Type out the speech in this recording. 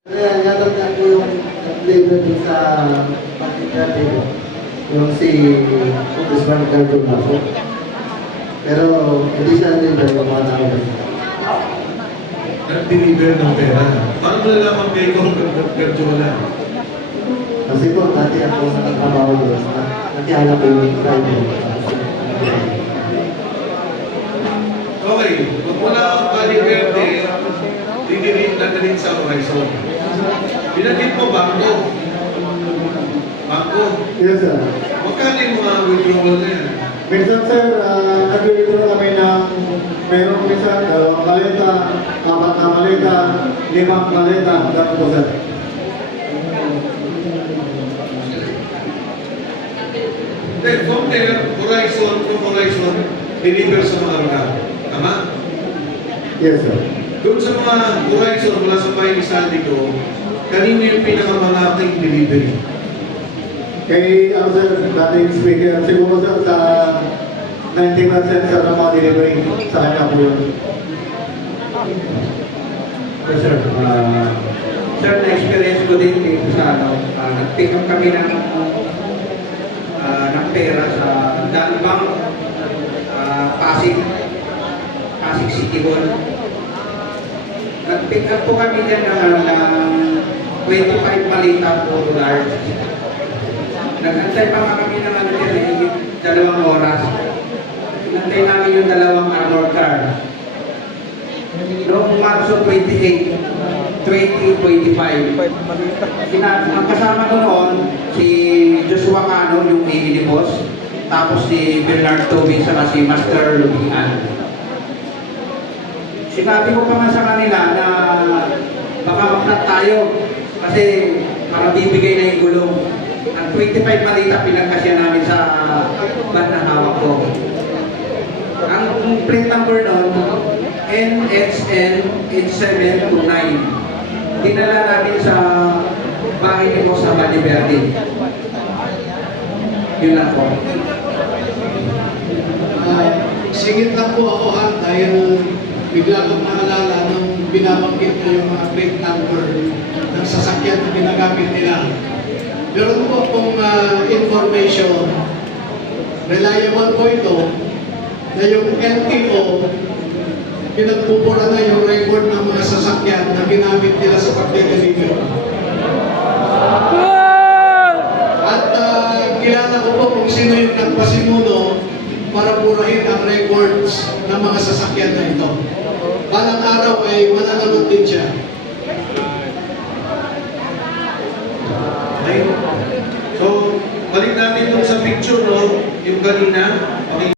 Kaya natandaan ko yung nag-label dun sa pagkit natin, yung si Congressman Ricardo Blanco. Pero hindi siya label yung mga tao. Nag-deliver ng pera. Paano mo nalaman kayo kung nag-gadyola? Kasi po, dati ako nakatrabaho doon. Nakikala ko yung driver. Okay, pag wala kang Valiverde, didirin na rin sa Horizon. Binagit mo bangko. Bangko. Yes, sir. Magkano yung mga withdrawal na yan? Minsan, sir, nag-withdraw kami ng merong minsan, 2 maleta, 4 na maleta, 5 maleta, ganun po, sir. Then, from there, from Horizon, deliver sa mga lugar. Tama? Yes, sir. Doon sa mga Horizon, mula sa bahay ni Sandy ko, kanino yung pinakamalaking delivery? Kay, sir, dating speaker, siguro, sir, sa 90% sa mga delivery, sa kanya po yun. Yes, sir. Sir, na-experience ko din dito sa nag-pick up kami ng pera sa Danbang, Pasig City Hall. Nag-pick up po kami dyan ng 25 malita po large. Nag-antay pa kami ng higit 2 oras. Nantay namin yung 2 armored car. Noong Marso 28, 2025, ang kasama ko noon, si Joshua Cano, yung AD boss, tapos si Bernard Tobin, saka si Master Lubian. Sinabi ko pa nga sa kanila na baka maklat tayo kasi para bibigay na yung gulong. Ang 25 malita pinagkasya namin sa van na hawak ko. Ang plate number noon, NXN 8729. Dinala namin sa bahay ni Boss sa Valiverde. Yun lang po. Singit lang po ako dahil bigla kong naalala nung binabanggit ko yung mga plate number ng sasakyan na ginagamit nila. Meron po pong information, reliable po ito, na yung LTO, pinagpupura na yung record ng mga sasakyan na ginamit nila sa pagdedeliver. At kilala ko po kung sino yung nagpasimuno para purahin ang records ng mga sasakyan na ito. Balang araw ay mananagot din siya. Okay? So, balik natin dun sa picture, no? Yung kanina,